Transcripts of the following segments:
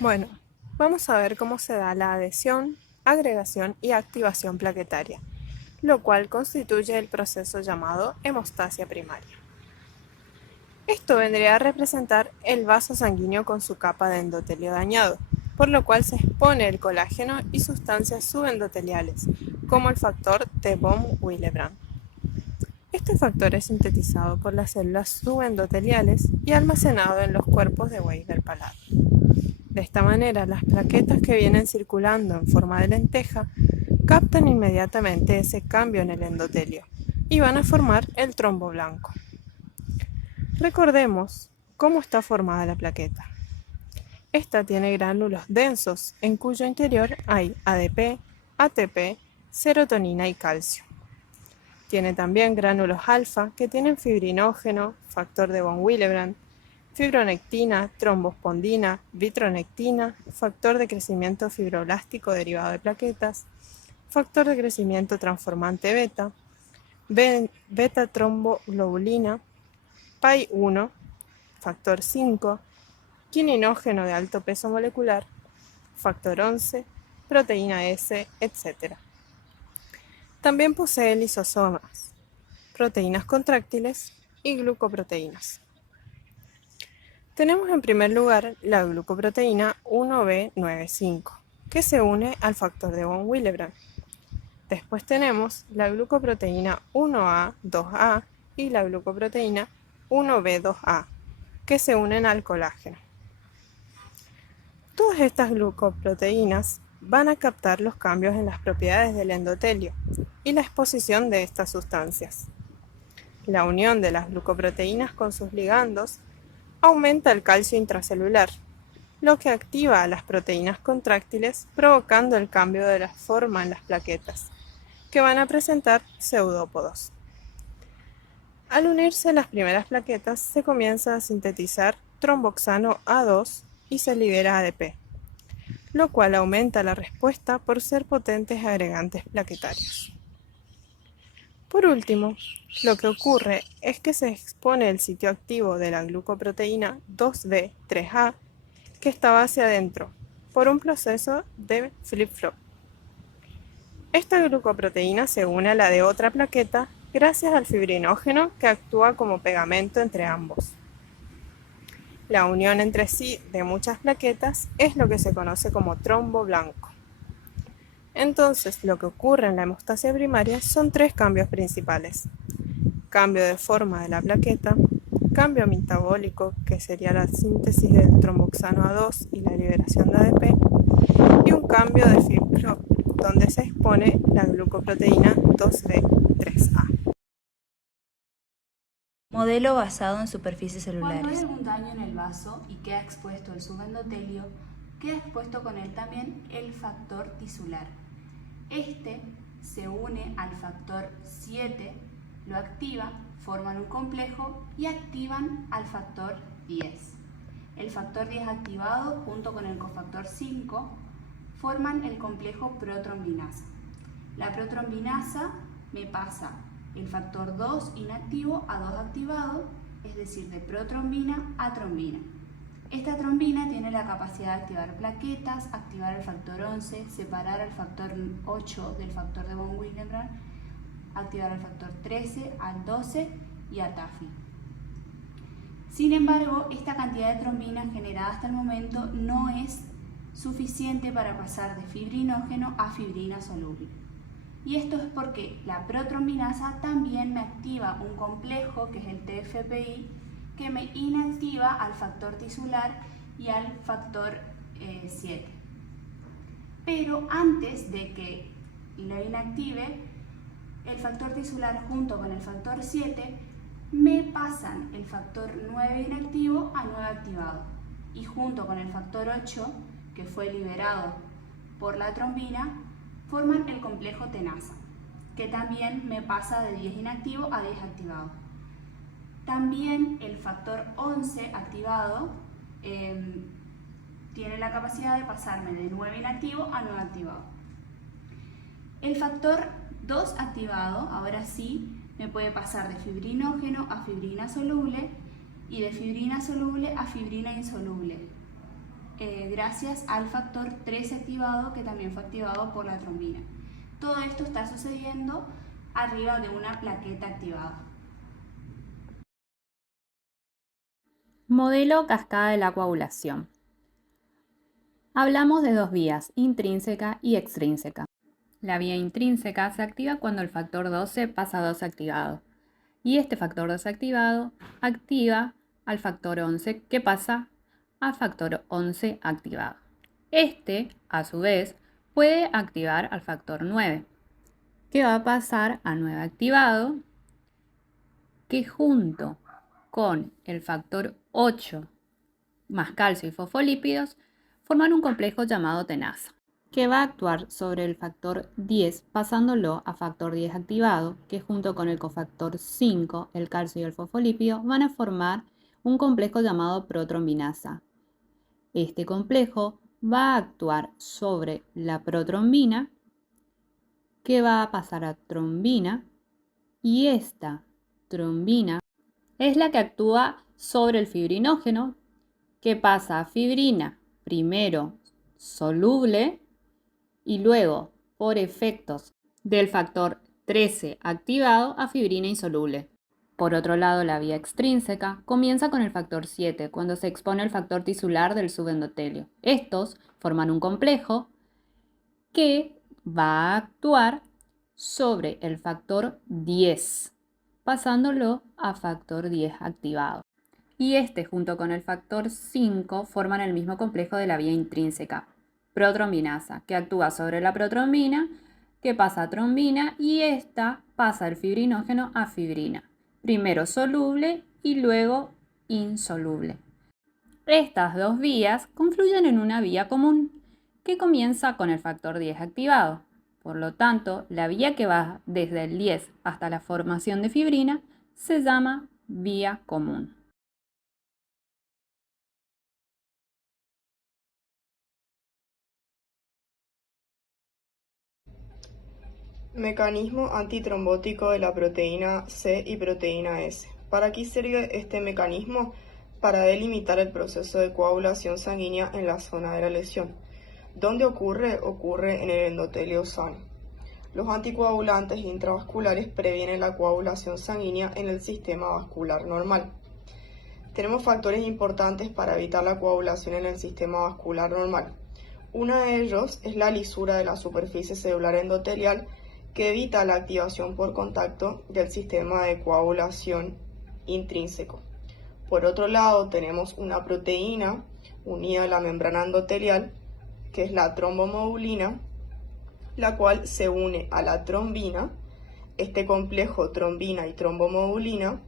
Bueno, vamos a ver cómo se da la adhesión, agregación y activación plaquetaria, lo cual constituye el proceso llamado hemostasia primaria. Esto vendría a representar el vaso sanguíneo con su capa de endotelio dañado, por lo cual se expone el colágeno y sustancias subendoteliales, como el factor de von Willebrand. Este factor es sintetizado por las células subendoteliales y almacenado en los cuerpos de Weber-Palade. De esta manera, las plaquetas que vienen circulando en forma de lenteja captan inmediatamente ese cambio en el endotelio y van a formar el trombo blanco. Recordemos cómo está formada la plaqueta. Esta tiene gránulos densos en cuyo interior hay ADP, ATP, serotonina y calcio. Tiene también gránulos alfa que tienen fibrinógeno, factor de von Willebrand, fibronectina, trombospondina, vitronectina, factor de crecimiento fibroblástico derivado de plaquetas, factor de crecimiento transformante beta, beta-tromboglobulina, PAI-1, factor 5, quininógeno de alto peso molecular, factor 11, proteína S, etc. También posee lisosomas, proteínas contráctiles y glucoproteínas. Tenemos en primer lugar la glucoproteína 1B95, que se une al factor de von Willebrand. Después tenemos la glucoproteína 1A2A y la glucoproteína 1B2A, que se unen al colágeno. Todas estas glucoproteínas van a captar los cambios en las propiedades del endotelio y la exposición de estas sustancias. La unión de las glucoproteínas con sus ligandos aumenta el calcio intracelular, lo que activa a las proteínas contráctiles, provocando el cambio de la forma en las plaquetas, que van a presentar pseudópodos. Al unirse las primeras plaquetas, se comienza a sintetizar tromboxano A2 y se libera ADP, lo cual aumenta la respuesta por ser potentes agregantes plaquetarios. Por último, lo que ocurre es que se expone el sitio activo de la glucoproteína 2B3A que estaba hacia adentro por un proceso de flip-flop. Esta glucoproteína se une a la de otra plaqueta gracias al fibrinógeno que actúa como pegamento entre ambos. La unión entre sí de muchas plaquetas es lo que se conoce como trombo blanco. Entonces, lo que ocurre en la hemostasia primaria son tres cambios principales: cambio de forma de la plaqueta, cambio metabólico, que sería la síntesis del tromboxano A2 y la liberación de ADP, y un cambio de flip-flop, donde se expone la glucoproteína 2B3A. Modelo basado en superficies Cuando hay celulares. algún daño en el vaso y queda expuesto el subendotelio, queda expuesto con él también el factor tisular. Este se une al factor 7, lo activa, forman un complejo y activan al factor 10. El factor 10 activado junto con el cofactor 5 forman el complejo protrombinasa. La protrombinasa me pasa el factor 2 inactivo a 2 activado, es decir, de protrombina a trombina. Esta trombina tiene la capacidad de activar plaquetas, activar el factor 11, separar el factor 8 del factor de von Willebrand, activar el factor 13, al 12 y a TAFI. Sin embargo, esta cantidad de trombina generada hasta el momento no es suficiente para pasar de fibrinógeno a fibrina soluble. Y esto es porque la protrombinasa también me activa un complejo, que es el TFPI, que me inactiva al factor tisular y al factor 7. Pero antes de que lo inactive, el factor tisular junto con el factor 7 me pasan el factor 9 inactivo a 9 activado. Y junto con el factor 8, que fue liberado por la trombina, forman el complejo tenasa, que también me pasa de 10 inactivo a 10 activado. También el factor 11 activado tiene la capacidad de pasarme de 9 inactivo a 9 activado. El factor 2 activado, ahora sí, me puede pasar de fibrinógeno a fibrina soluble y de fibrina soluble a fibrina insoluble. gracias al factor 13 activado, que también fue activado por la trombina. Todo esto está sucediendo arriba de una plaqueta activada. Modelo cascada de la coagulación. Hablamos de dos vías, intrínseca y extrínseca. La vía intrínseca se activa cuando el factor 12 pasa a 2 activado. Y este factor 2 activado activa al factor 11 que pasa a factor 11 activado. Este, a su vez, puede activar al factor 9, que va a pasar a 9 activado, que junto con el factor 8 más calcio y fosfolípidos forman un complejo llamado tenaza, que va a actuar sobre el factor 10 pasándolo a factor 10 activado, que junto con el cofactor 5, el calcio y el fosfolípido, van a formar un complejo llamado protrombinasa. Este complejo va a actuar sobre la protrombina, que va a pasar a trombina, y esta trombina es la que actúa sobre el fibrinógeno, que pasa a fibrina, primero soluble y luego, por efectos del factor 13 activado, a fibrina insoluble. Por otro lado, la vía extrínseca comienza con el factor 7, cuando se expone el factor tisular del subendotelio. Estos forman un complejo que va a actuar sobre el factor 10, pasándolo a factor 10 activado. Y este junto con el factor 5 forman el mismo complejo de la vía intrínseca, protrombinasa, que actúa sobre la protrombina, que pasa a trombina, y esta pasa el fibrinógeno a fibrina, primero soluble y luego insoluble. Estas dos vías confluyen en una vía común, que comienza con el factor 10 activado. Por lo tanto, la vía que va desde el 10 hasta la formación de fibrina se llama vía común. Mecanismo antitrombótico de la proteína C y proteína S. ¿Para qué sirve este mecanismo? Para delimitar el proceso de coagulación sanguínea en la zona de la lesión. ¿Dónde ocurre? Ocurre en el endotelio sano. Los anticoagulantes intravasculares previenen la coagulación sanguínea en el sistema vascular normal. Tenemos factores importantes para evitar la coagulación en el sistema vascular normal. Uno de ellos es la lisura de la superficie celular endotelial, que evita la activación por contacto del sistema de coagulación intrínseco. Por otro lado, tenemos una proteína unida a la membrana endotelial, que es la trombomodulina, la cual se une a la trombina. Este complejo trombina y trombomodulina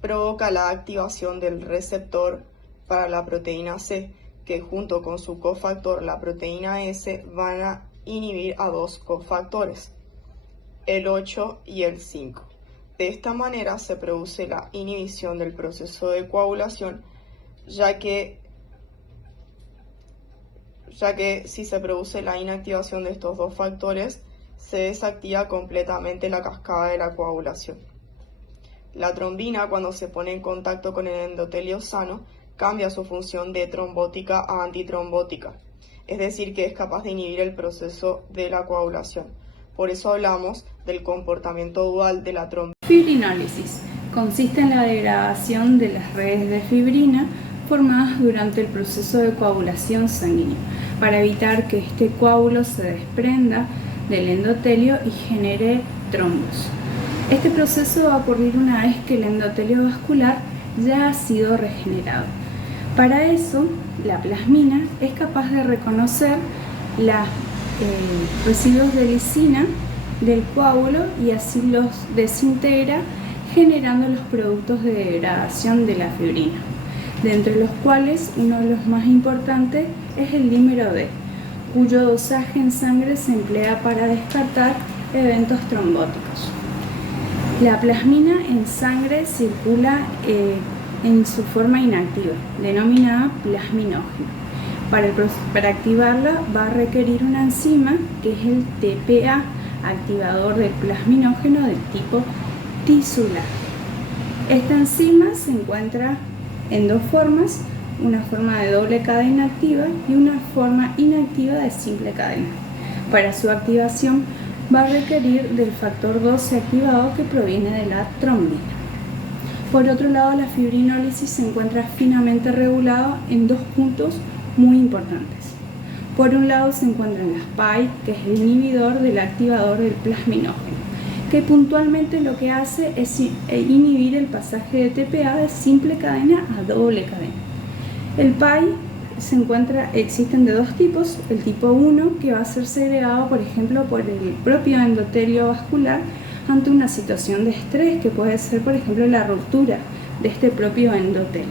provoca la activación del receptor para la proteína C, que junto con su cofactor, la proteína S, van a inhibir a dos cofactores, el 8 y el 5. De esta manera se produce la inhibición del proceso de coagulación, ya que si se produce la inactivación de estos dos factores, se desactiva completamente la cascada de la coagulación. La trombina, cuando se pone en contacto con el endotelio sano, cambia su función de trombótica a antitrombótica, es decir, que es capaz de inhibir el proceso de la coagulación. Por eso hablamos del comportamiento dual de la trombina. Fibrinólisis consiste en la degradación de las redes de fibrina formadas durante el proceso de coagulación sanguínea, para evitar que este coágulo se desprenda del endotelio y genere trombos. Este proceso va a ocurrir una vez que el endotelio vascular ya ha sido regenerado. Para eso, la plasmina es capaz de reconocer los residuos de lisina del coágulo y así los desintegra, generando los productos de degradación de la fibrina, de entre los cuales uno de los más importantes es el dímero D, cuyo dosaje en sangre se emplea para descartar eventos trombóticos. La plasmina en sangre circula en su forma inactiva, denominada plasminógeno. Para activarla va a requerir una enzima que es el TPA, activador del plasminógeno del tipo tisular. Esta enzima se encuentra en dos formas, una forma de doble cadena activa y una forma inactiva de simple cadena. Para su activación va a requerir del factor 12 activado que proviene de la trombina. Por otro lado, la fibrinólisis se encuentra finamente regulado en dos puntos muy importantes. Por un lado se encuentran las PAI, que es el inhibidor del activador del plasminógeno, que puntualmente lo que hace es inhibir el pasaje de TPA de simple cadena a doble cadena. El PAI existen de dos tipos, el tipo 1, que va a ser segregado, por ejemplo, por el propio endotelio vascular ante una situación de estrés, que puede ser, por ejemplo, la ruptura de este propio endotelio,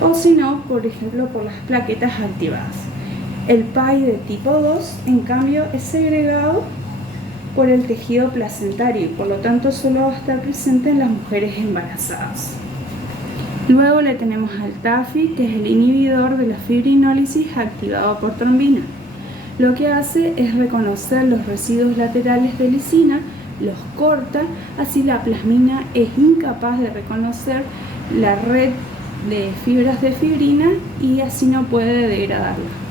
o si no, por ejemplo, por las plaquetas activadas. El PAI de tipo 2, en cambio, es segregado por el tejido placentario y por lo tanto solo va a estar presente en las mujeres embarazadas. Luego le tenemos al TAFI, que es el inhibidor de la fibrinólisis activado por trombina. Lo que hace es reconocer los residuos laterales de lisina, los corta, así la plasmina es incapaz de reconocer la red de fibras de fibrina y así no puede degradarla.